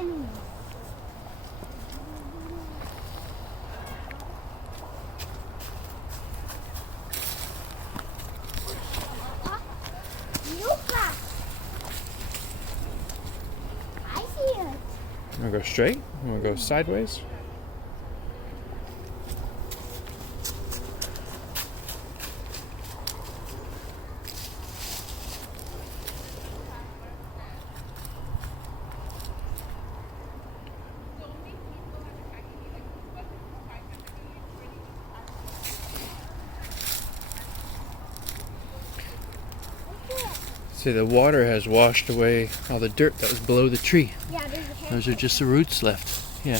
Bunny. Luca. I see it. You want to go straight? You want to go sideways? See, the water has washed away all the dirt that was below the tree. Yeah, there's a Those are just the roots left. Yeah.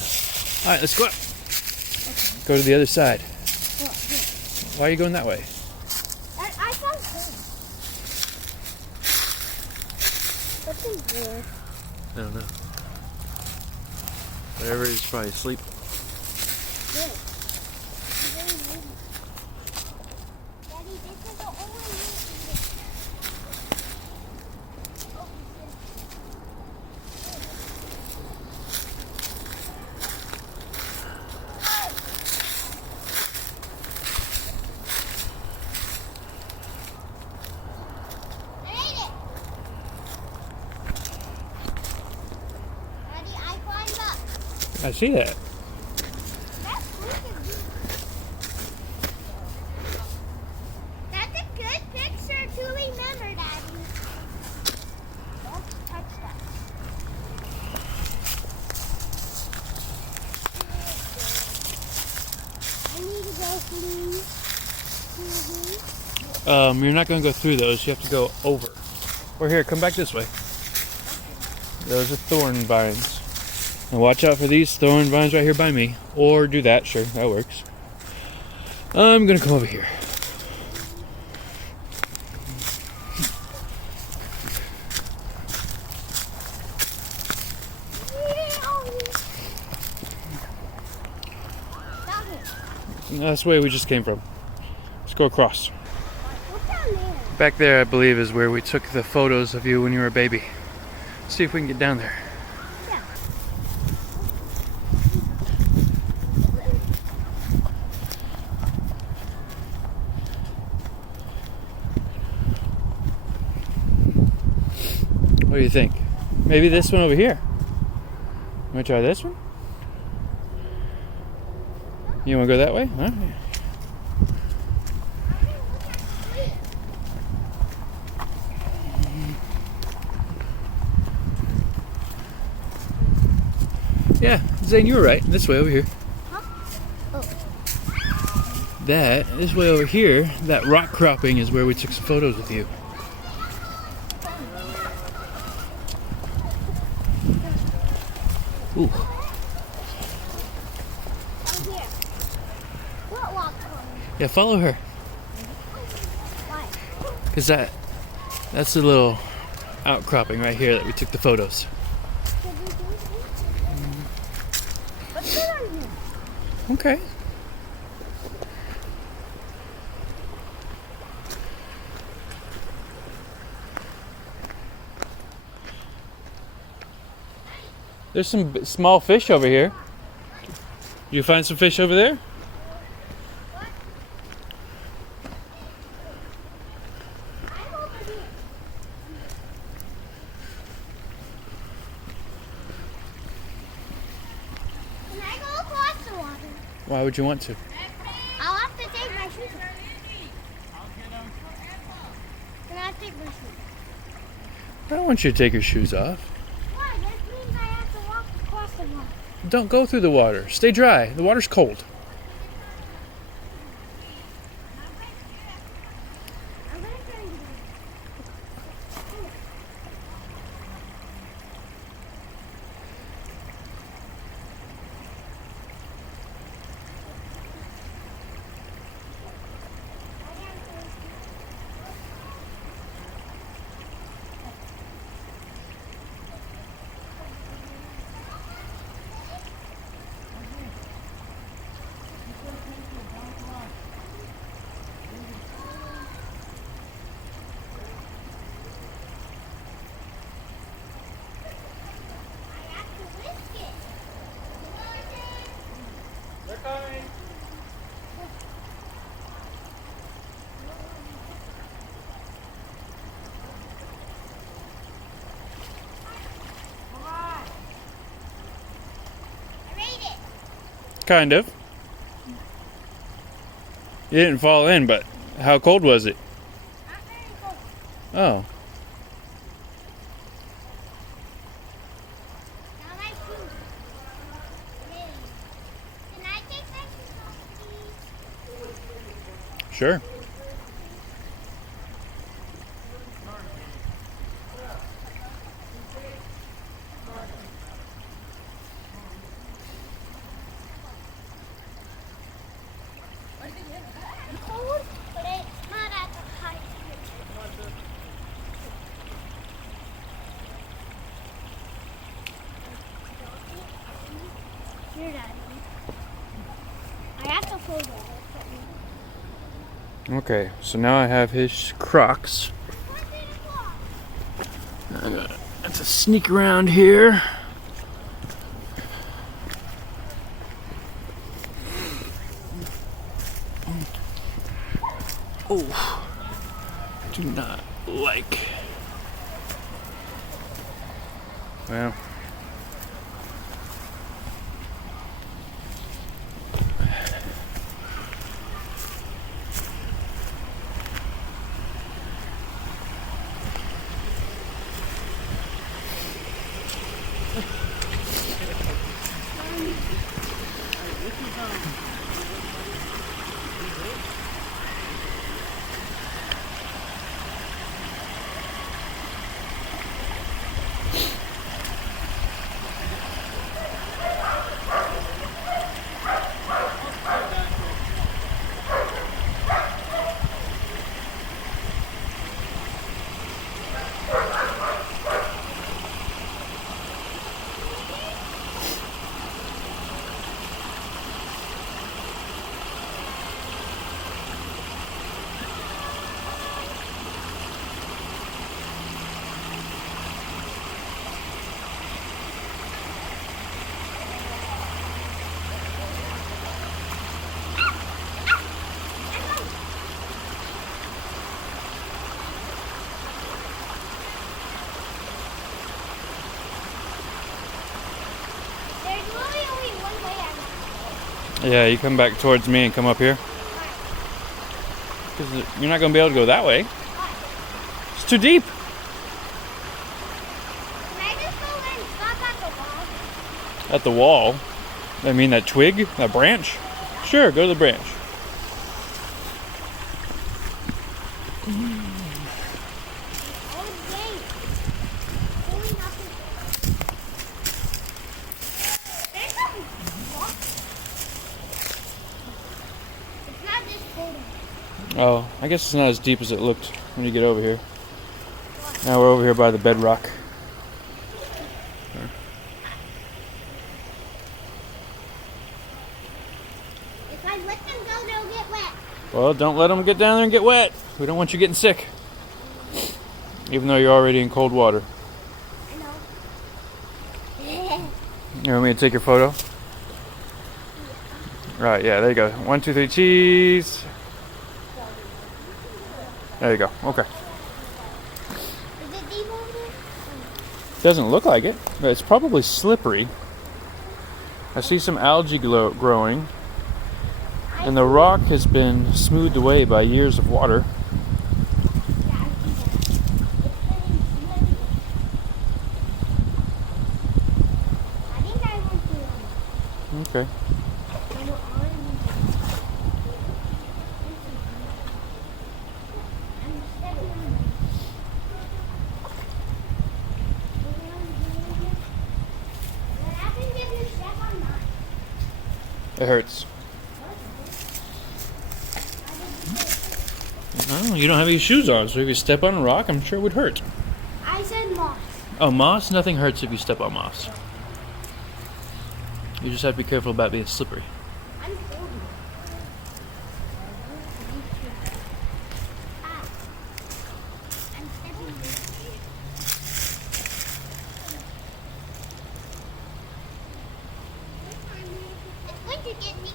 All right, let's go up. Okay. Go to the other side. What? Here. Why are you going that way? I found him. What's in here? I don't know. Whatever it is, probably asleep. Good. Daddy, this is the only room. I see that. That's a good picture to remember, Daddy. Don't touch that. I need to go through. You're not going to go through those. You have to go over. Or here, come back this way. Those are thorn vines. And watch out for these thorn vines right here by me. Or do that, sure, that works. I'm gonna come over here. That's the way we just came from. Let's go across. What's down there? Back there, I believe, is where we took the photos of you when you were a baby. Let's see if we can get down there. Yeah. What do you think? Maybe this one over here. Want to try this one? You want to go that way? Huh? Yeah, Zane, you were right. This way over here. Huh? Oh. This way over here, that rock cropping is where we took some photos with you. Ooh. I'm here. What walk on? Yeah, follow her. Why? Because that's the little outcropping right here that we took the photos. What's going on here? Okay. There's some small fish over here. Did you find some fish over there? I'm over here. Can I go across the water? Why would you want to? I'll have to take my shoes off. Can I take my shoes off? I don't want you to take your shoes off. Why? That means I have to walk across the water. Don't go through the water. Stay dry. The water's cold. I'm gonna try and get Kind of. You didn't fall in, but how cold was it? Not very cold. Oh. Now my shoes. Really. Can I take my shoes off, please? Sure. Cold, but it's not at the high temperature. Here, Daddy. I have to fold it. Okay, so now I have his Crocs. I'm gonna have to sneak around here. Oh, do not like. Well. There's really only one way I know. Yeah, you come back towards me and come up here. Because you're not going to be able to go that way. It's too deep. Can I just go and stop at the wall? At the wall. I mean that twig, that branch. Sure, go to the branch. Oh, yay. Really nothing. There's some rock. It's not this cold. Oh, I guess it's not as deep as it looked when you get over here. Now we're over here by the bedrock. If I let them go, they'll get wet. Well, don't let them get down there and get wet. We don't want you getting sick. Even though you're already in cold water. I know. You want me to take your photo? Right, yeah, there you go. 1, 2, 3, cheese. There you go. Okay. Is it deep over there? Doesn't look like it, but it's probably slippery. I see some algae growing, and the rock has been smoothed away by years of water. Yeah, I see that. It's getting slippery. I think I want to. Okay. What happens if you step on mine? It hurts. Oh, you don't have any shoes on, so if you step on a rock, I'm sure it would hurt. I said moss. Oh, moss? Nothing hurts if you step on moss. You just have to be careful about being slippery. I'm holding it. Ah. I'm stepping this. It's going to get me.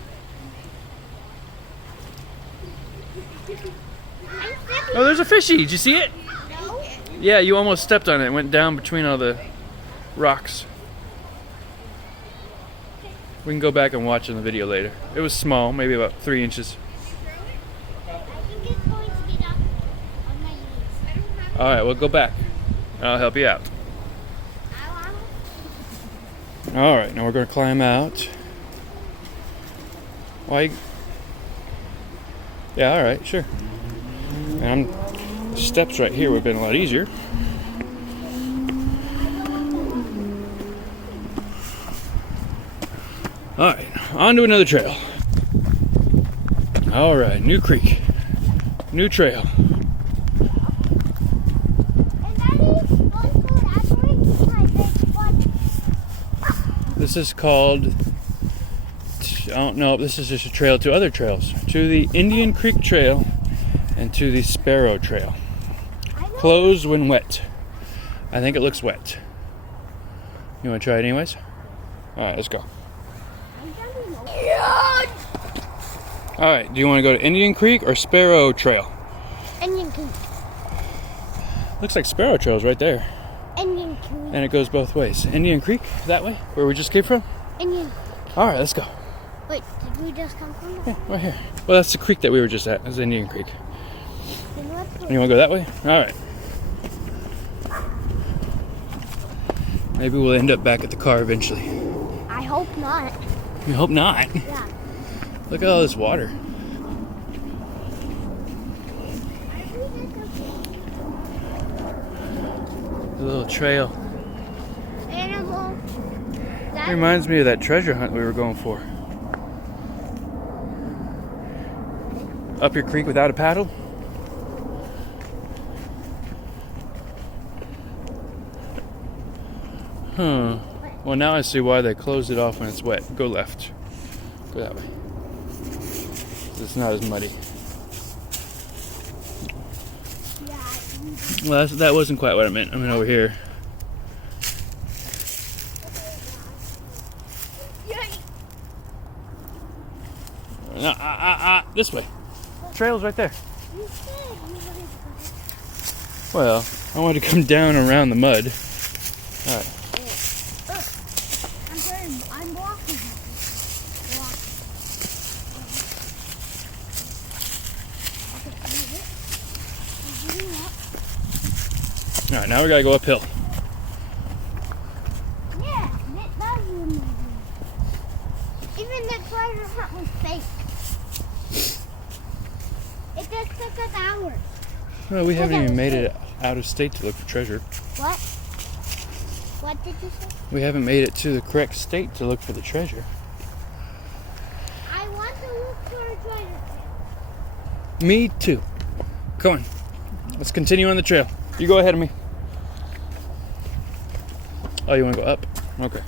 I'm stepping. Oh, there's a fishy. Did you see it? No. Yeah, you almost stepped on it. It went down between all the rocks. We can go back and watch in the video later. It was small, maybe about 3 inches. I think it's going to get up on my knees. All right, we'll go back. I'll help you out. I want it. All right, now we're going to climb out. Why? Yeah, all right, sure. And the steps right here would have been a lot easier. All right, on to another trail. All right, new creek, new trail. And Daddy, one called Arbour is my big one. This is called, I don't know, this is just a trail to other trails. To the Indian Creek Trail and to the Sparrow Trail. Closed when wet. I think it looks wet. You want to try it anyways? All right, let's go. All right, do you want to go to Indian Creek or Sparrow Trail? Indian Creek. Looks like Sparrow Trail's right there. Indian Creek. And it goes both ways. Indian Creek, that way, where we just came from? Indian. All right, let's go. Wait, did we just come from there? Yeah, right here. Well, that's the creek that we were just at. That's Indian Creek. Then let's go. You want to go that way? All right. Maybe we'll end up back at the car eventually. I hope not. We hope not. Yeah. Look at all this water. The little trail. Animal. It reminds me of that treasure hunt we were going for. Up your creek without a paddle? Huh. Well, now I see why they closed it off when it's wet. Go left. Go that way. It's not as muddy. Yeah. Well, that wasn't quite what I meant. I meant over here. No, this way. Trail's right there. You said you wanted to go. Well, I wanted to come down around the mud. All right. I'm walking. All right, now we gotta go uphill. Yeah, that does remind me. Even the treasure hunt was fake. It just took us hours. Well, we haven't even made it out of state to look for treasure. What? What did you say? We haven't made it to the correct state to look for the treasure. I want to look for a treasure. Me too. Come on. Let's continue on the trail. You go ahead of me. Oh, you want to go up? Okay.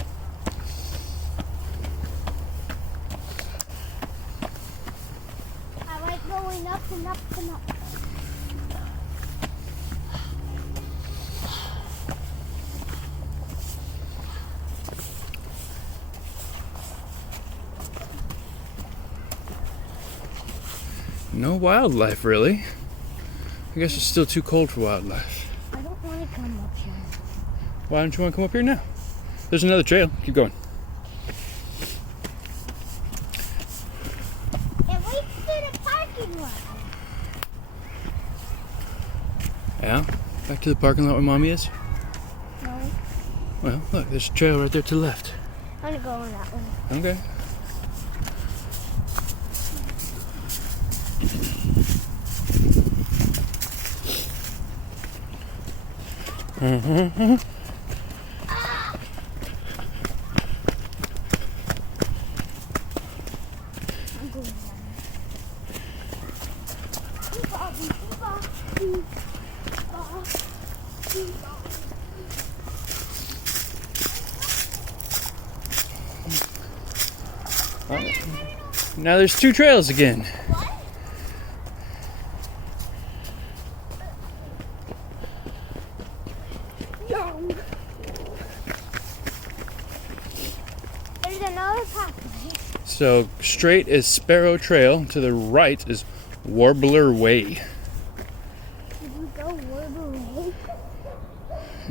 I like going up and up and up. No wildlife, really. I guess it's still too cold for wildlife. I don't want to come up here. Why don't you want to come up here now? There's another trail. Keep going. It leads to the parking lot. Yeah? Back to the parking lot where Mommy is? No, Well, look, there's a trail right there to the left. I'm going to go on that one. Okay. Mm-hmm. I'm going Now there's two trails again. What? Yum. There's another pathway. So straight is Sparrow Trail, to the right is Warbler Way. Did you go Arbour Way?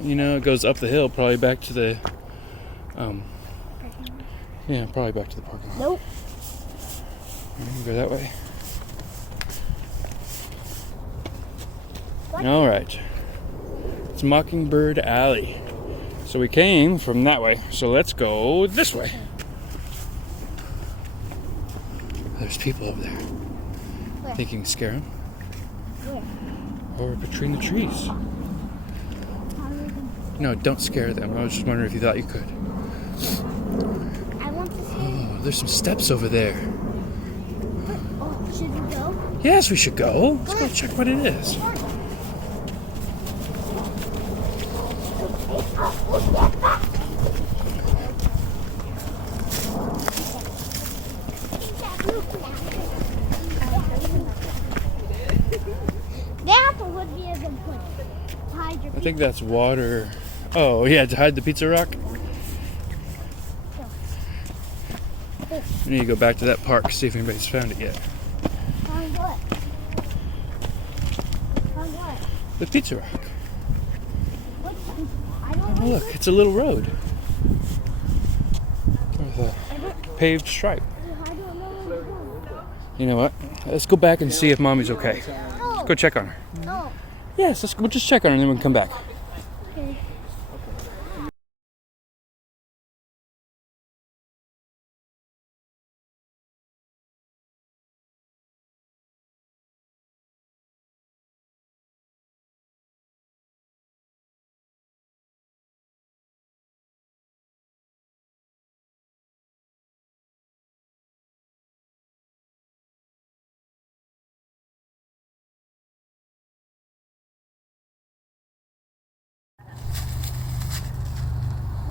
You know, it goes up the hill, probably back to the Yeah, probably back to the parking lot. Nope. You go that way. What? All right. It's Mockingbird Alley. So we came from that way. So let's go this way. There's people over there. Where? Think you can scare them? Where? Over between the trees. How are we gonna... No, don't scare them. I was just wondering if you thought you could. I want to see. Oh, there's some steps over there. Oh, should we go? Yes, we should go. Let's go check what it is. That would be a good place. Hide your I think that's water. Oh, yeah, to hide the pizza rock. We need to go back to that park, see if anybody's found it yet. On what? On what? The pizza rock. What? I don't Oh, know. look, it's a little road. With a paved stripe. I don't know where we're going. You know what? Let's go back and see if Mommy's okay. Let's go check on her. Oh, Yes, we'll just check on her and then we can come back. okay.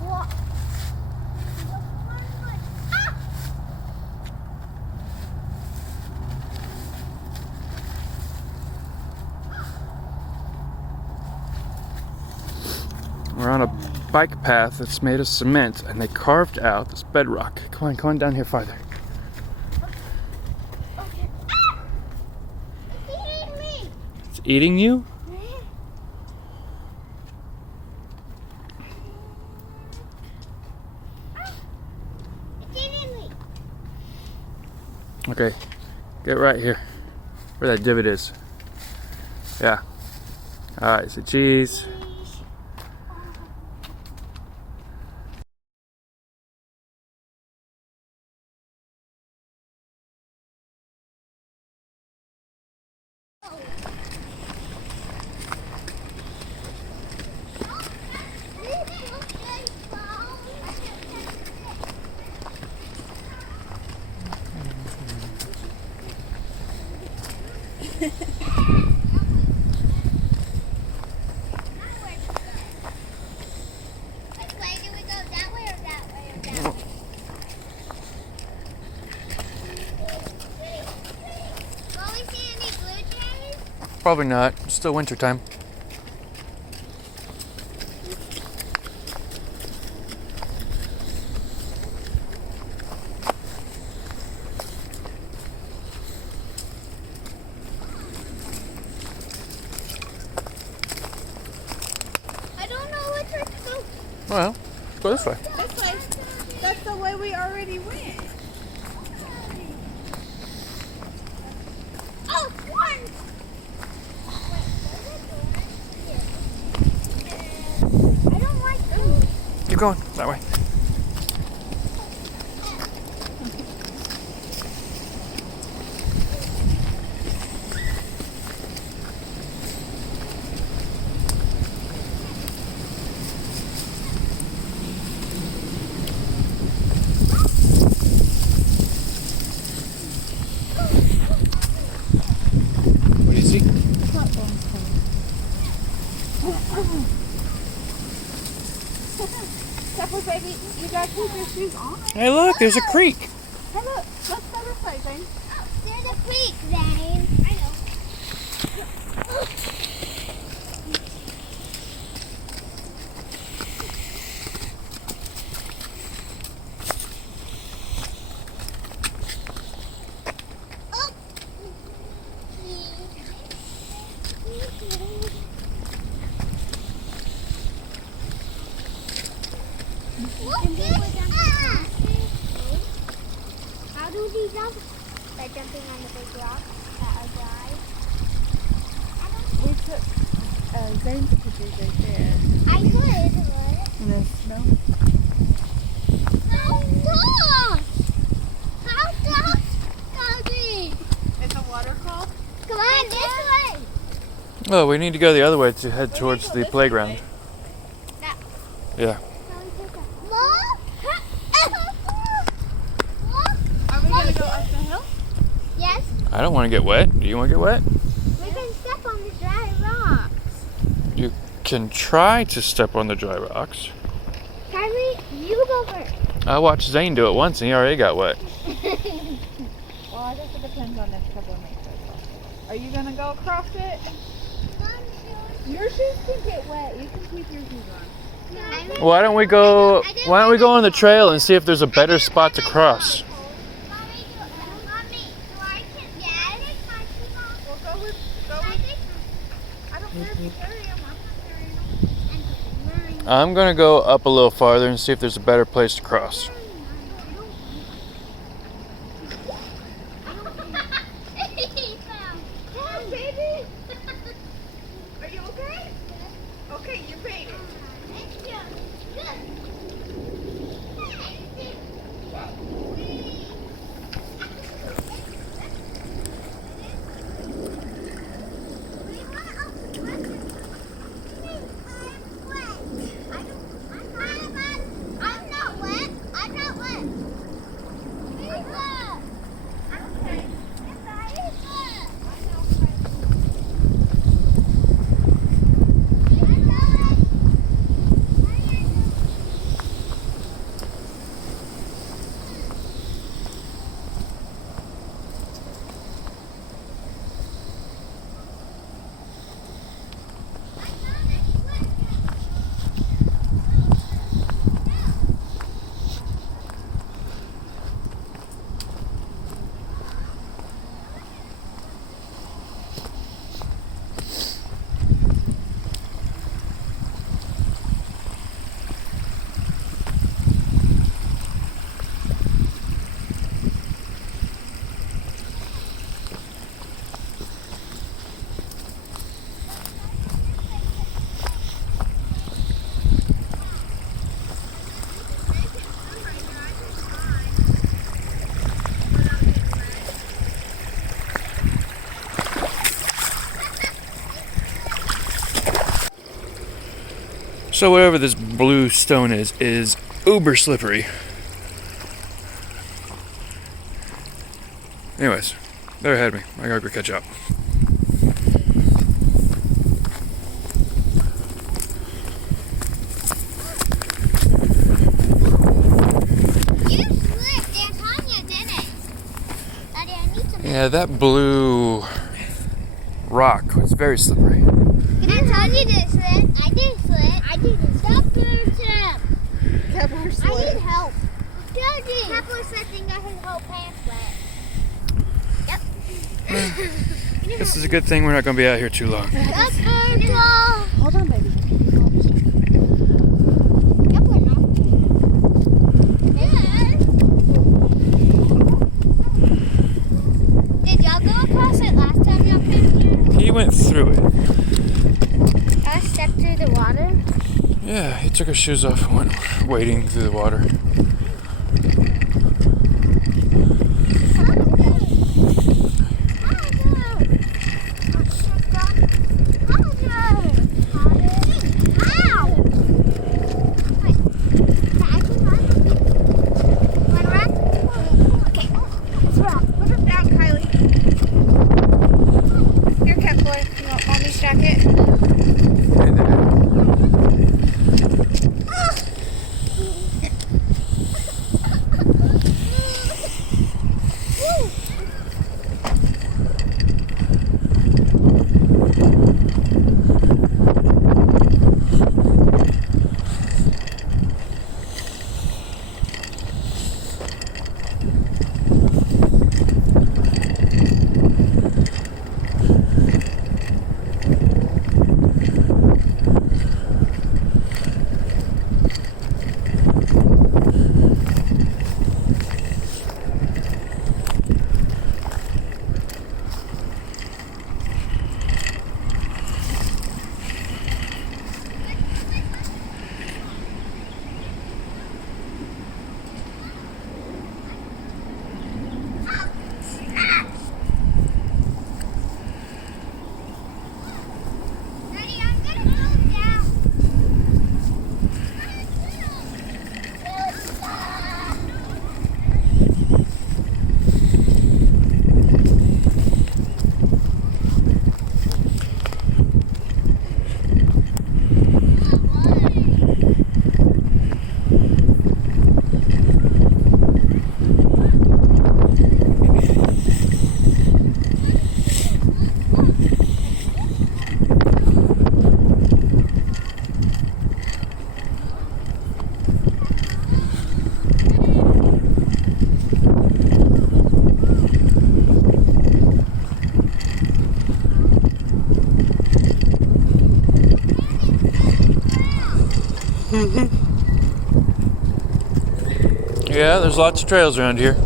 What? Ah! We're on a bike path that's made of cement and they carved out this bedrock. Come on down here farther. Okay. Ah! It's eating me. It's eating you? It's eating me. Okay, get right here, where that divot is. Yeah. Alright, so cheese. Probably not. It's still winter time. I don't know which way to go. Well, go this way. This way. That's the way we already went. Oh, one. I don't like those. Keep going. That way. What do you see? Pepper, baby, you gotta keep your shoes on. Hey, look, there's a creek. Hey, look, let's go this way, Zane. Oh, there's a creek, Zane. I know. Look at that. jump by jumping on the big rocks that are dry. We took Zane's pictures right there. I could, but... And they smell. Oh, gosh! How does Daddy? It's a waterfall? Come on, this way! Oh, we need to go the other way to head towards the playground. That. Yeah. Mom? Are we going to go up the hill? Yes, I don't want to get wet. Do you want to get wet? we can step on the dry rocks. You can try to step on the dry rocks. Kyrie, you go first. I watched Zane do it once and he already got wet. Well, I guess it depends on if couple makes it. Are you going to go across it? Your shoes can get wet. You can keep your shoes on. Why don't we go on the trail and see if there's a better spot to cross? Well, go with I don't care if you carry them. I'm not carrying them. I'm going to go up a little farther and see if there's a better place to cross. Baby. Are you okay? Okay, you made it. I'm not wet. I'm not wet. So whatever this blue stone is uber slippery. Anyways, they're ahead of me. I gotta go catch up. You slipped, Antonia didn't. Daddy, I need some. Yeah, that blue rock was very slippery. Antonia didn't slip. I didn't slip. I didn't stop doing slip. Kepler I need slid. help. Daddy. Pepper slipping got his whole pants wet. Yep. This is a good thing we're not gonna be out here too long. Pepper, Hold on, baby. Pepper, no. Yes. Did y'all go across it last time y'all came here? He went through it. I stepped through the water. Yeah, he took his shoes off and went wading through the water. Put them down, Kylie. Here, Kepler. You want mommy's jacket? Hey there. Yeah, there's lots of trails around here.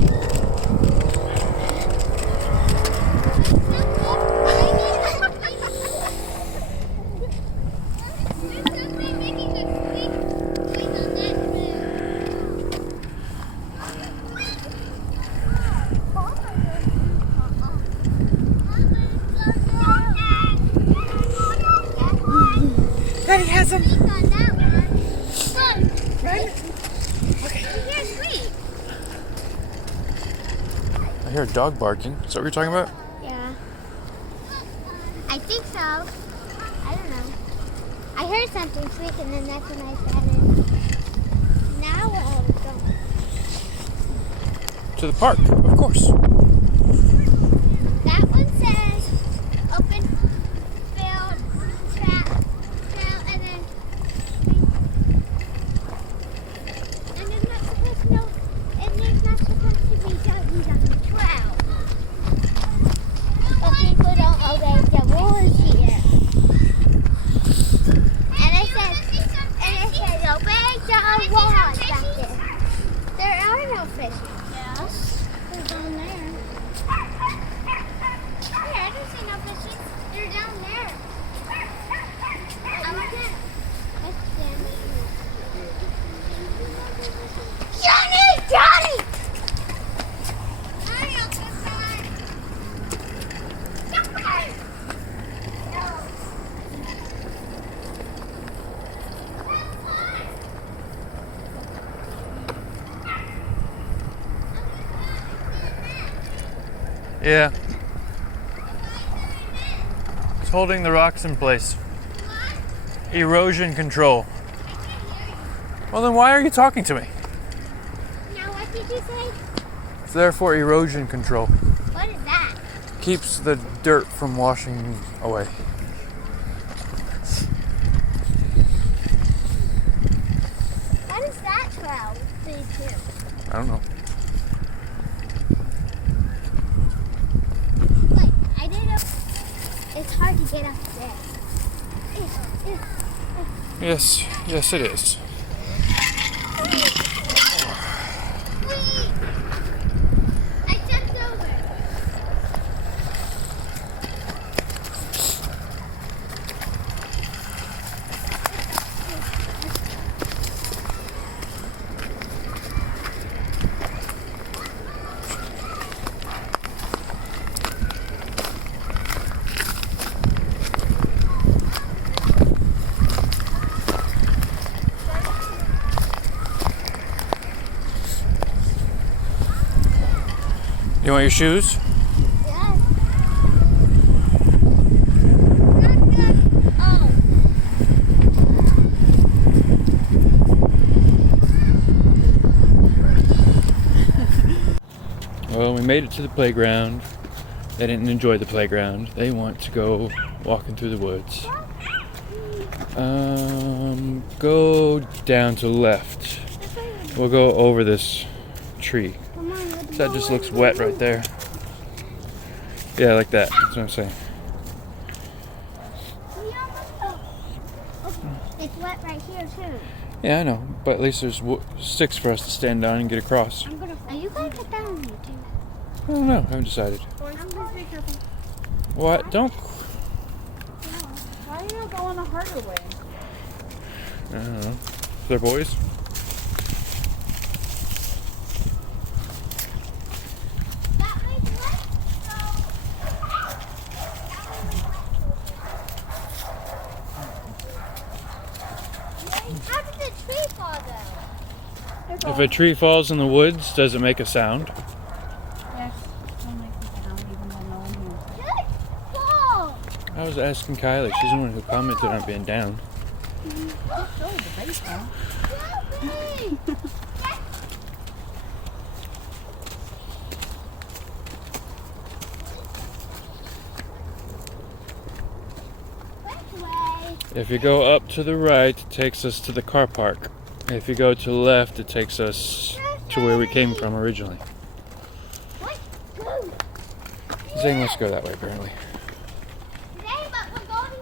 Ready has him. Run. I hear a dog barking. Is that what you're talking about? Yeah. I think so. I don't know. I heard something squeak and then that's when I started. Now where are we going? To the park, of course. That one says open field trail and then it's not supposed to know and there's not supposed to be doggies on the trail. But people don't obey the rules here. And it says obey the laws back there. There are no fishes. Yes. They're down there. Hey, I don't see no fishes. They're down there. I'm looking. Johnny! Johnny! Hurry up, Yeah. It's holding the rocks in place. Erosion control. Well, then why are you talking to me? Now, what did you say? It's there for erosion control. What is that? Keeps the dirt from washing away. What is that trail lead to? I don't know. Look, I did up. It's hard to get up there. Yes, yes it is. I jumped over. You want your shoes? Yes. Not good. Oh. Well, we made it to the playground. They didn't enjoy the playground. They want to go walking through the woods. Go down to the left. We'll go over this tree. Come on, let's That go just where looks we wet go. right there. Yeah, like that. That's what I'm saying. We almost go. Oh, it's wet right here too. Yeah, I know. But at least there's sticks for us to stand on and get across. Are you going to put that on YouTube? I don't know. I haven't decided. I'm going to be careful. What? Don't. Why are you going the harder way? I don't know. They're boys. That way what? How did the tree fall though? If a tree falls in the woods, does it make a sound? Yes. Don't make a sound even though no one hears. Good fall. I was asking Kylie. She's the one who commented on being down. Oh, the baseball. Yay! Which way? If you go up to the right, it takes us to the car park. If you go to the left, it takes us to where we came from originally. What? Go. Zane wants to go that way, apparently. Today, but we're going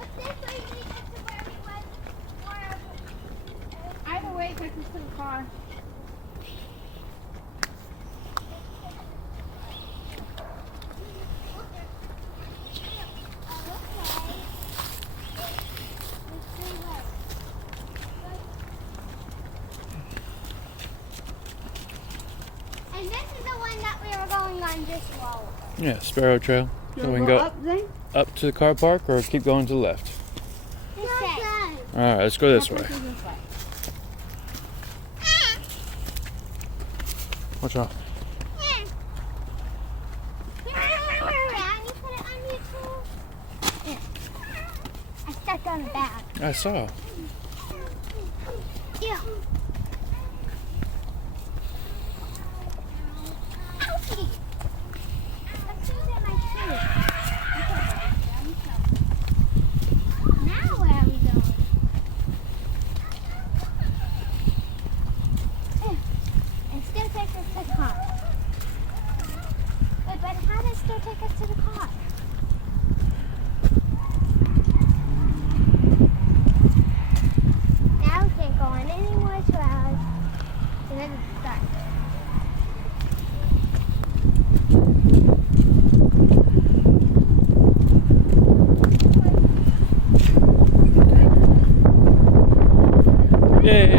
with this way to get to where we went. Just to the car. And this is the one that we were going on just lower. Yeah, Sparrow Trail. So we can go up to the car park or keep going to the left. This way. Alright, let's go this way. Watch out. Yeah. Can you put it on your tool? Yeah. I stepped on the bag. I saw. Yeah. Ouchie. That's who's in my shoe. Now where are we going? It's gonna take us to the car. Wait, but how does it still take us to the car? Now we can't go on any more trails. And then it's dark. Yay!